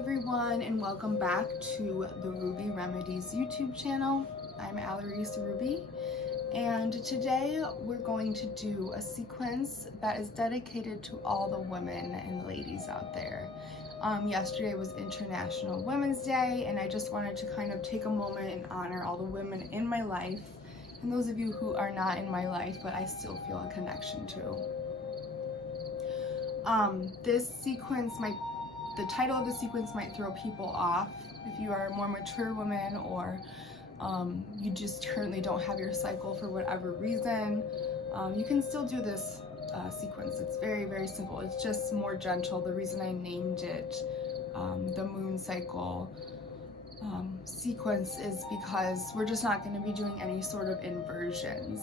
everyone, and welcome back to the Ruby Remedies YouTube channel. I'm Alarise Ruby, and today we're going to do a sequence that is dedicated to all the women and ladies out there. Yesterday was International Women's Day, and I just wanted to kind of take a moment and honor all the women in my life, and those of you who are not in my life, but I still feel a connection to. The title of the sequence might throw people off if you are a more mature woman, or you just currently don't have your cycle for whatever reason. You can still do this sequence. It's very, very simple. It's just more gentle. The reason I named it the moon cycle sequence is because we're just not going to be doing any sort of inversions.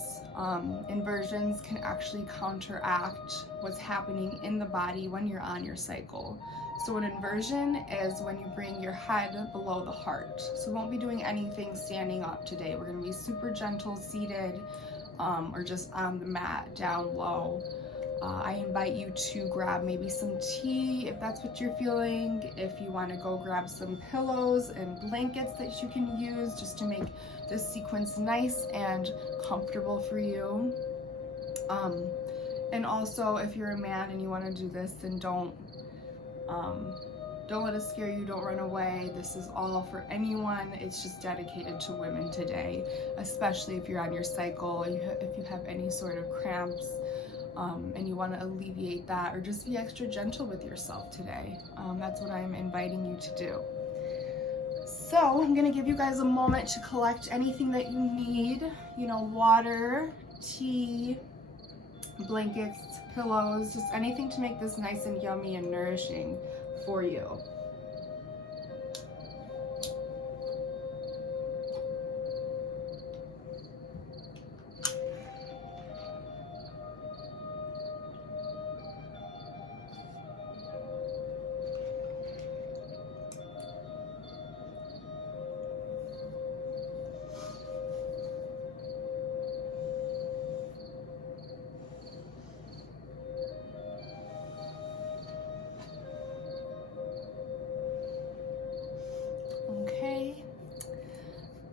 Inversions can actually counteract what's happening in the body when you're on your cycle. So an inversion is when you bring your head below the heart. So we won't be doing anything standing up today. We're going to be super gentle seated or just on the mat down low. I invite you to grab maybe some tea if that's what you're feeling. If you want to go grab some pillows and blankets that you can use just to make this sequence nice and comfortable for you. And also, if you're a man and you want to do this, then don't let it scare you. Don't run away. This is all for anyone. It's just dedicated to women today, especially if you're on your cycle, if you have any sort of cramps. And you want to alleviate that, or just be extra gentle with yourself today. That's what I'm inviting you to do. So I'm going to give you guys a moment to collect anything that you need, water, tea, blankets, pillows, just anything to make this nice and yummy and nourishing for you. Okay,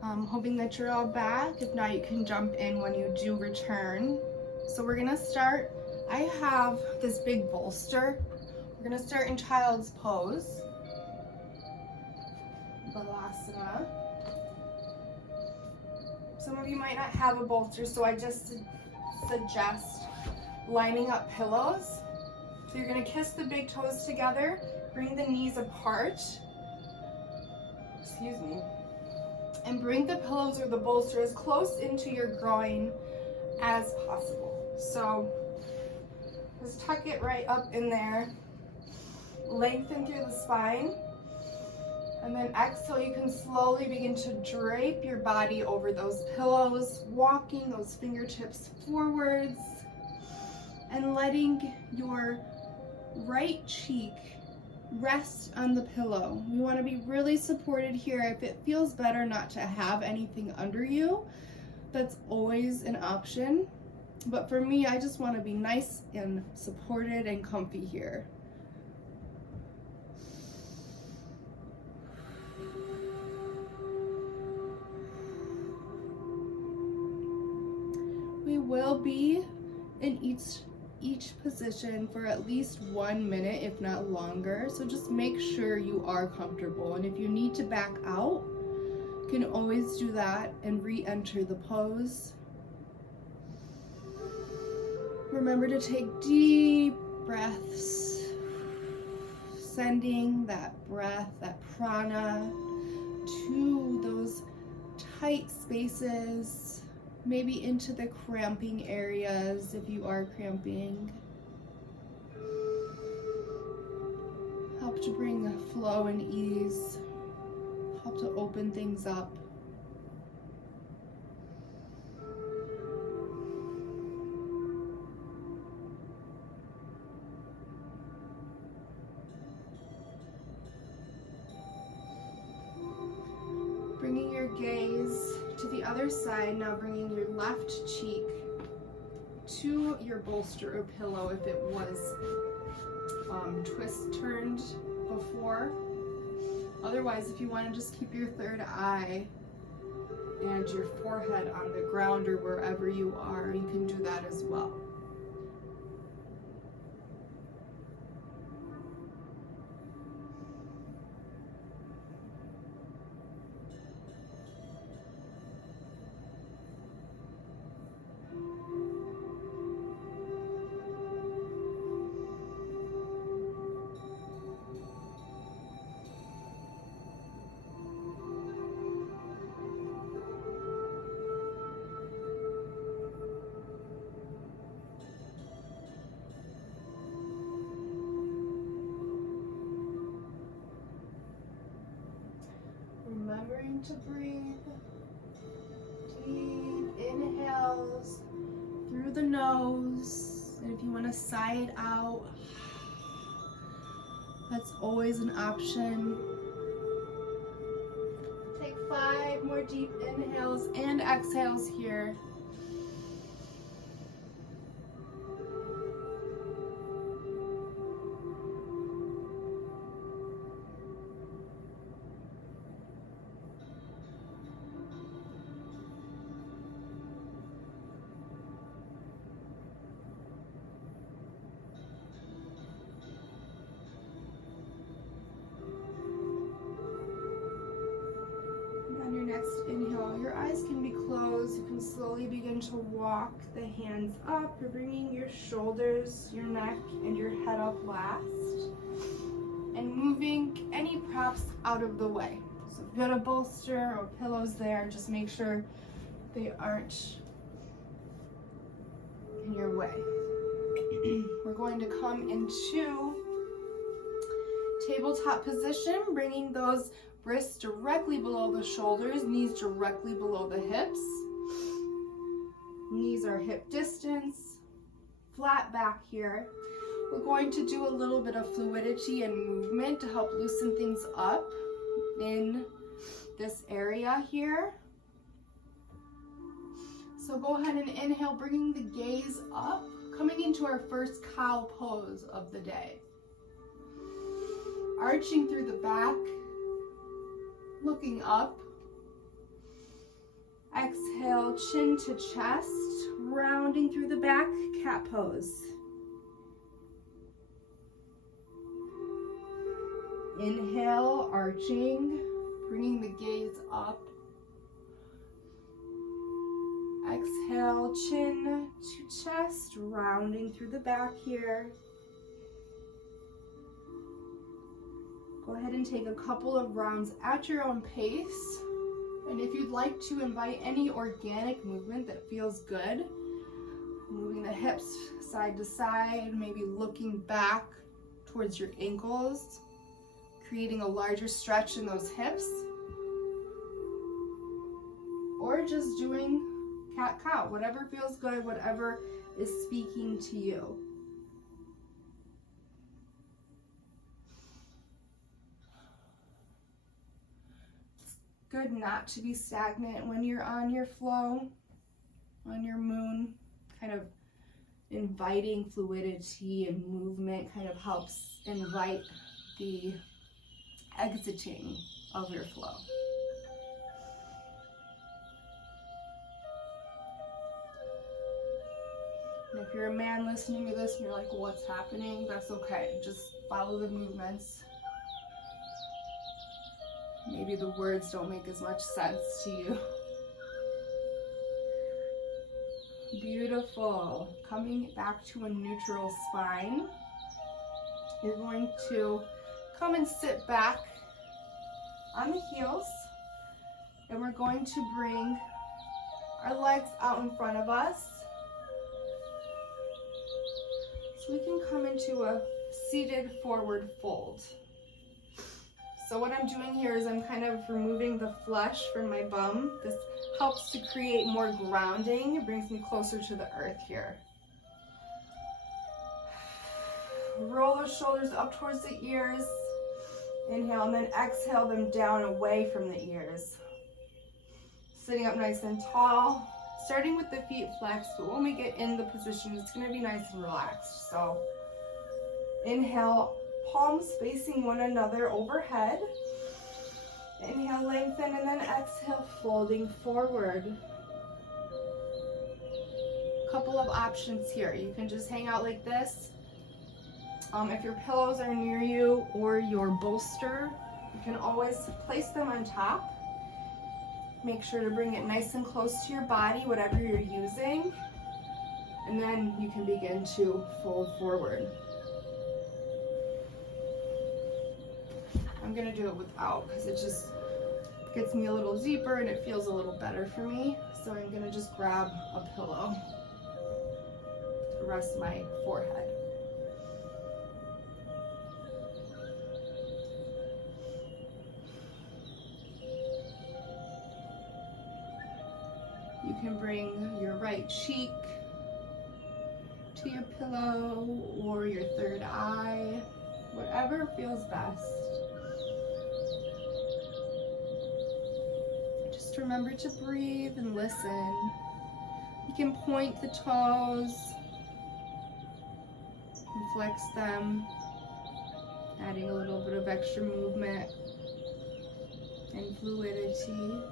I'm hoping that you're all back. If not, you can jump in when you do return. So we're gonna start. I have this big bolster. We're gonna start in child's pose, Mālāsana. Some of you might not have a bolster, so I just suggest lining up pillows. So you're gonna kiss the big toes together, bring the knees apart, and bring the pillows or the bolster as close into your groin as possible. So just tuck it right up in there, lengthen through the spine, and then exhale. You can slowly begin to drape your body over those pillows, walking those fingertips forwards and letting your right cheek rest on the pillow. You want to be really supported here. If it feels better not to have anything under you, that's always an option. But for me, I just want to be nice and supported and comfy here. We will be in each position for at least 1 minute, if not longer. So just make sure you are comfortable. And if you need to back out, you can always do that and re-enter the pose. Remember to take deep breaths, sending that breath, that prana, to those tight spaces, maybe into the cramping areas if you are cramping. Help to bring flow and ease. Help to open things up. Bringing your gaze to the other side, now bringing your left cheek to your bolster or pillow if it was twist turned before. Otherwise, if you want to just keep your third eye and your forehead on the ground or wherever you are, you can do that as well. Remembering to breathe deep inhales through the nose, and if you want to sigh it out, that's always an option. Take 5 more deep inhales and exhales here. Inhale, your eyes can be closed. You can slowly begin to walk the hands up. You're bringing your shoulders, your neck, and your head up last. And moving any props out of the way. So if you've got a bolster or pillows there, just make sure they aren't in your way. We're going to come into tabletop position, bringing those wrists directly below the shoulders, knees directly below the hips. Knees are hip distance, flat back here. We're going to do a little bit of fluidity and movement to help loosen things up in this area here. So go ahead and inhale, bringing the gaze up, coming into our first cow pose of the day. Arching through the back, looking up. Exhale, chin to chest, rounding through the back, cat pose. Inhale, arching, bringing the gaze up. Exhale, chin to chest, rounding through the back here. Go ahead and take a couple of rounds at your own pace. And if you'd like to invite any organic movement that feels good, moving the hips side to side, maybe looking back towards your ankles, creating a larger stretch in those hips, or just doing cat-cow, whatever feels good, whatever is speaking to you. Good not to be stagnant when you're on your flow, on your moon. Kind of inviting fluidity and movement kind of helps invite the exiting of your flow. And if you're a man listening to this and you're like, what's happening? That's okay. Just follow the movements. Maybe the words don't make as much sense to you. Beautiful. Coming back to a neutral spine. You're going to come and sit back on the heels. And we're going to bring our legs out in front of us. So we can come into a seated forward fold. So what I'm doing here is I'm kind of removing the flesh from my bum. This helps to create more grounding. It brings me closer to the earth here. Roll the shoulders up towards the ears. Inhale, and then exhale them down away from the ears. Sitting up nice and tall. Starting with the feet flexed, but when we get in the position, it's going to be nice and relaxed. So inhale, palms facing one another overhead. Inhale, lengthen, and then exhale, folding forward. Couple of options here. You can just hang out like this. If your pillows are near you or your bolster, you can always place them on top. Make sure to bring it nice and close to your body, whatever you're using. And then you can begin to fold forward. I'm gonna do it without because it just gets me a little deeper and it feels a little better for me. So I'm gonna just grab a pillow to rest my forehead. You can bring your right cheek to your pillow or your third eye, whatever feels best. Just remember to breathe and listen. You can point the toes and flex them, adding a little bit of extra movement and fluidity.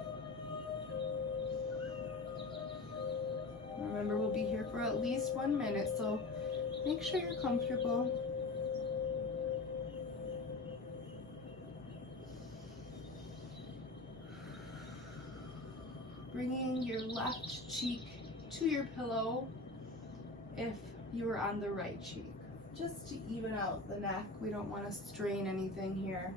Remember, we'll be here for at least 1 minute, so make sure you're comfortable. Bringing your left cheek to your pillow if you are on the right cheek, just to even out the neck. We don't want to strain anything here.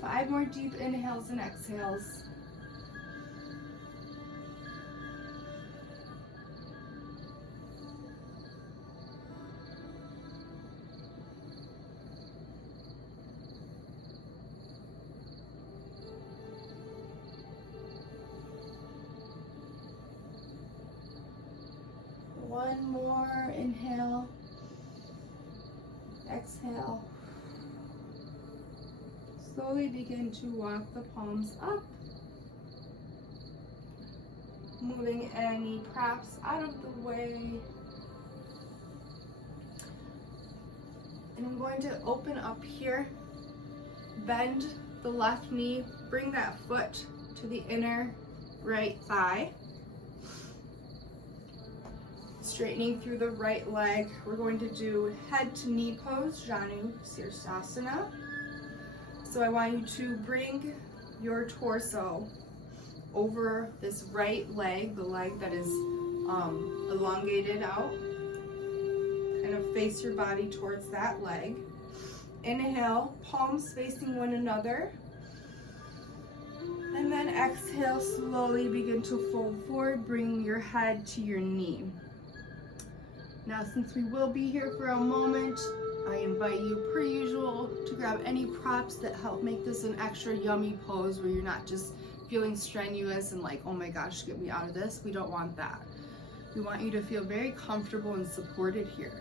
Five more deep inhales and exhales. One more inhale, exhale. Slowly begin to walk the palms up, moving any props out of the way. And I'm going to open up here, bend the left knee, bring that foot to the inner right thigh. Straightening through the right leg, we're going to do head to knee pose, Janu Sirsasana. So I want you to bring your torso over this right leg, the leg that is elongated out. Kind of face your body towards that leg. Inhale, palms facing one another. And then exhale, slowly begin to fold forward, bringing your head to your knee. Now, since we will be here for a moment, I invite you, per usual, to grab any props that help make this an extra yummy pose where you're not just feeling strenuous and like, oh my gosh, get me out of this. We don't want that. We want you to feel very comfortable and supported here.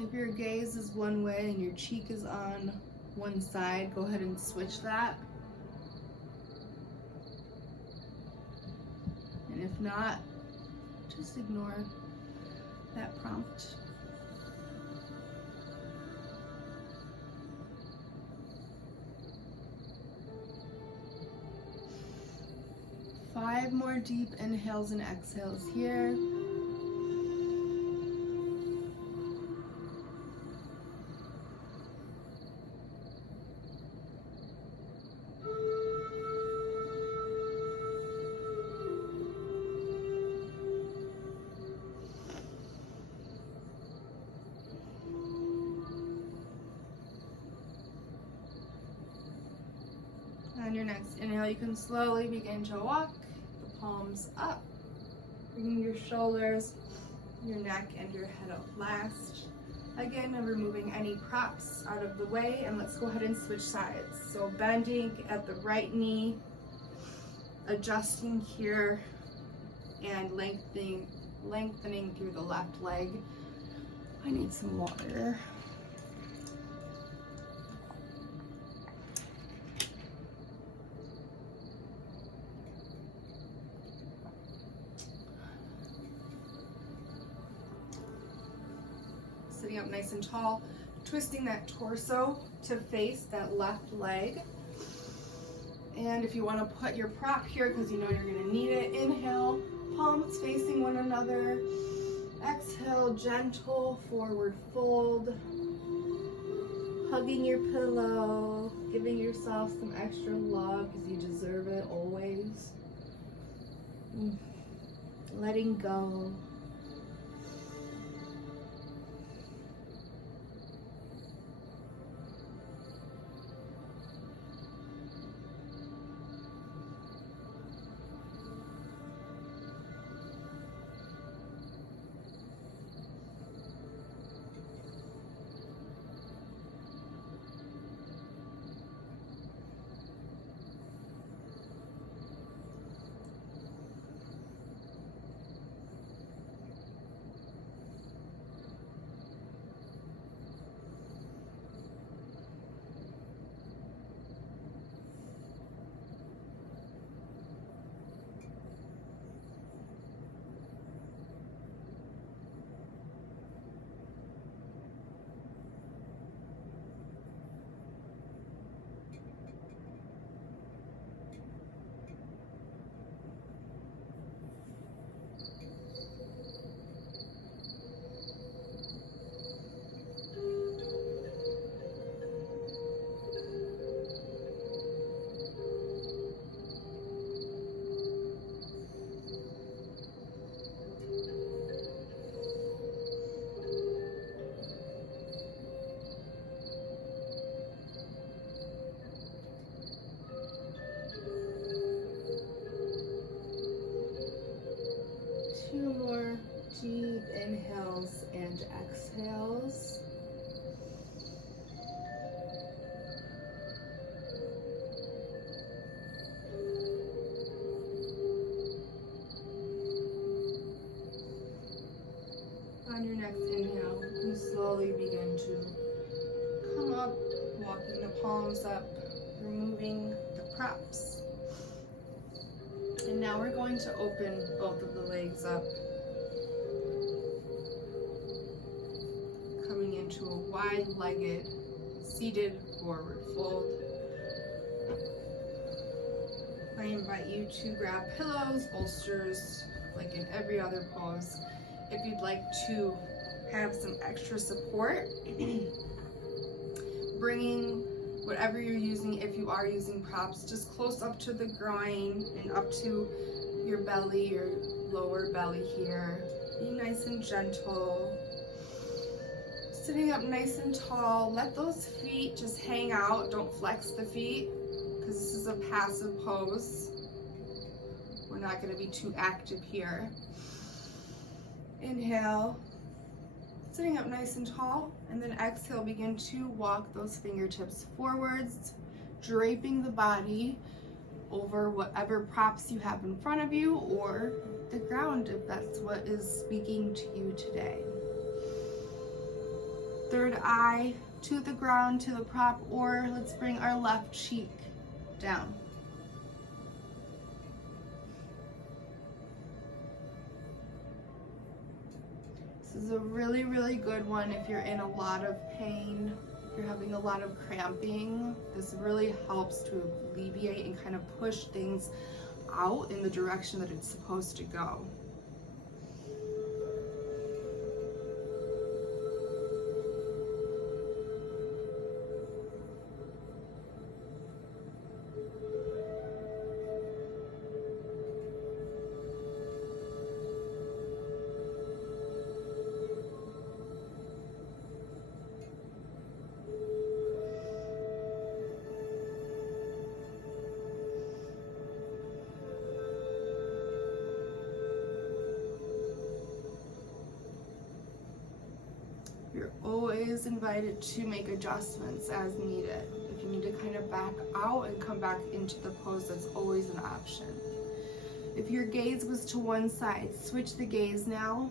If your gaze is one way and your cheek is on one side, go ahead and switch that. And if not, just ignore that prompt. Five more deep inhales and exhales here. your next inhale, you can slowly begin to walk the palms up, bringing your shoulders, your neck, and your head up last. Again, I'm removing any props out of the way, and let's go ahead and switch sides. So bending at the right knee, adjusting here, and lengthening through the left leg. I need some water. Sitting up nice and tall, twisting that torso to face that left leg. And if you want to put your prop here because you know you're going to need it, inhale, palms facing one another. Exhale, gentle forward fold. Hugging your pillow, giving yourself some extra love because you deserve it always. Letting go. Two more deep inhales and exhales. On your next inhale, you can slowly begin to come up, walking the palms up, removing the props. And now we're going to open both of the legs up, coming into a wide-legged, seated forward fold. I invite you to grab pillows, bolsters, like in every other pose. If you'd like to have some extra support, bringing whatever you're using, if you are using props, just close up to the groin and up to your belly, your lower belly here. Be nice and gentle. Sitting up nice and tall, let those feet just hang out. Don't flex the feet because this is a passive pose. We're not going to be too active here. Inhale, sitting up nice and tall, and then exhale, begin to walk those fingertips forwards, draping the body over whatever props you have in front of you or the ground if that's what is speaking to you today. Third eye to the ground, to the prop, or let's bring our left cheek down. This is a really, really good one if you're in a lot of pain, if you're having a lot of cramping. This really helps to alleviate and kind of push things out in the direction that it's supposed to go. You're always invited to make adjustments as needed. If you need to kind of back out and come back into the pose, that's always an option. If your gaze was to one side, switch the gaze now.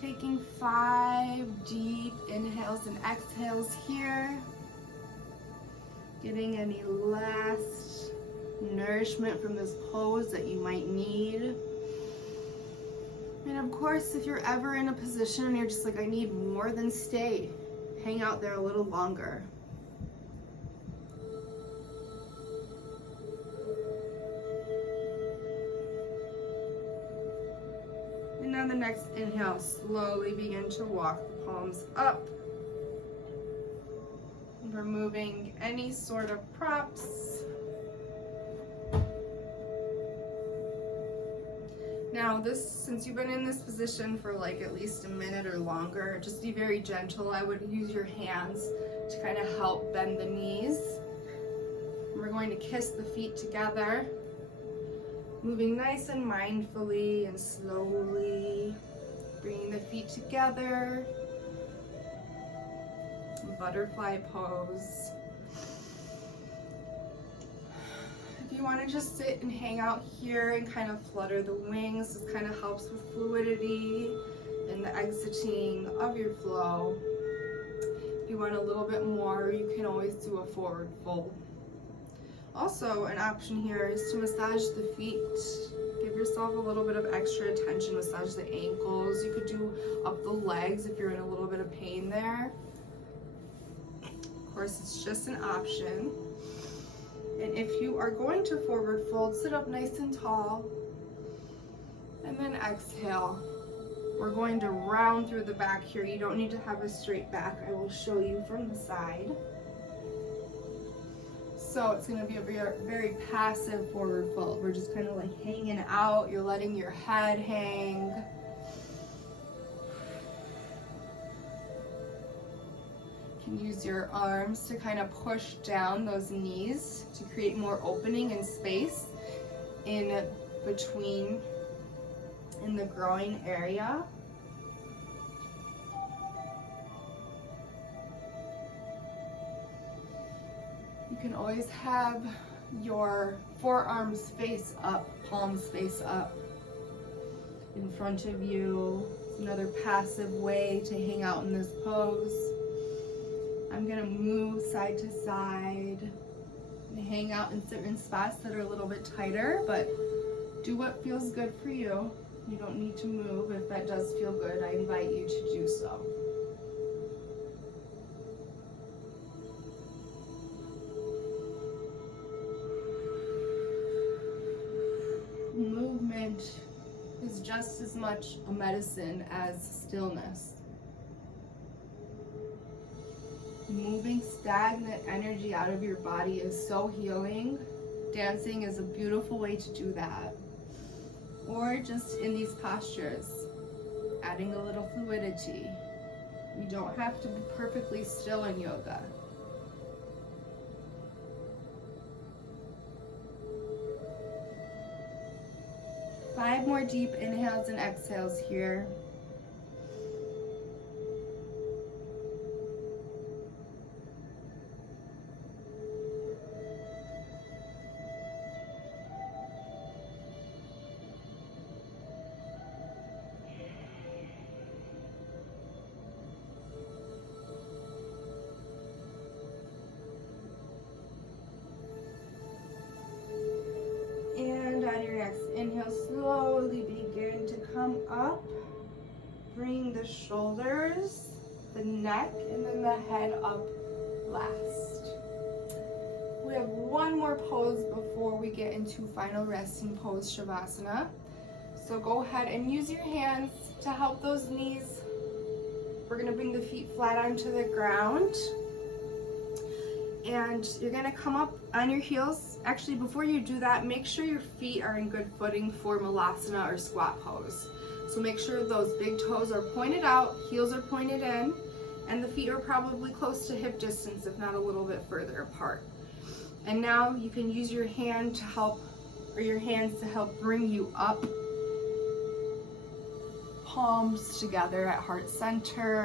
Taking 5 deep inhales and exhales here. Getting any last nourishment from this pose that you might need. And of course, if you're ever in a position and you're just like, I need more, then stay. Hang out there a little longer. And on the next inhale, slowly begin to walk the palms up. Removing any sort of props. Now since you've been in this position for like at least a minute or longer, just be very gentle. I would use your hands to kind of help bend the knees. We're going to kiss the feet together. Moving nice and mindfully and slowly, bringing the feet together, butterfly pose. If you want to just sit and hang out here and kind of flutter the wings, this kind of helps with fluidity and the exiting of your flow. If you want a little bit more, you can always do a forward fold. Also, an option here is to massage the feet. Give yourself a little bit of extra attention. Massage the ankles. You could do up the legs if you're in a little bit of pain there. Of course, it's just an option. And if you are going to forward fold, sit up nice and tall. And then exhale. We're going to round through the back here. You don't need to have a straight back. I will show you from the side. So it's going to be a very, very passive forward fold. We're just kind of like hanging out. You're letting your head hang. You can use your arms to kind of push down those knees to create more opening and space in between in the groin area. You can always have your forearms face up, palms face up in front of you. It's another passive way to hang out in this pose. I'm gonna move side to side and hang out in certain spots that are a little bit tighter, but do what feels good for you. You don't need to move. If that does feel good, I invite you to do so. Movement is just as much a medicine as stillness. Moving stagnant energy out of your body is so healing. Dancing is a beautiful way to do that. Or just in these postures, adding a little fluidity. You don't have to be perfectly still in yoga. Five more deep inhales and exhales here. And on your next inhale, slowly begin to come up. Bring the shoulders, the neck, and then the head up last. We have one more pose before we get into final resting pose, Shavasana. So go ahead and use your hands to help those knees. We're gonna bring the feet flat onto the ground. And you're gonna come up on your heels. Actually, before you do that, make sure your feet are in good footing for Mālāsana or squat pose. So make sure those big toes are pointed out, heels are pointed in, and the feet are probably close to hip distance, if not a little bit further apart. And now you can use your hand to help, or your hands to help bring you up. Palms together at heart center.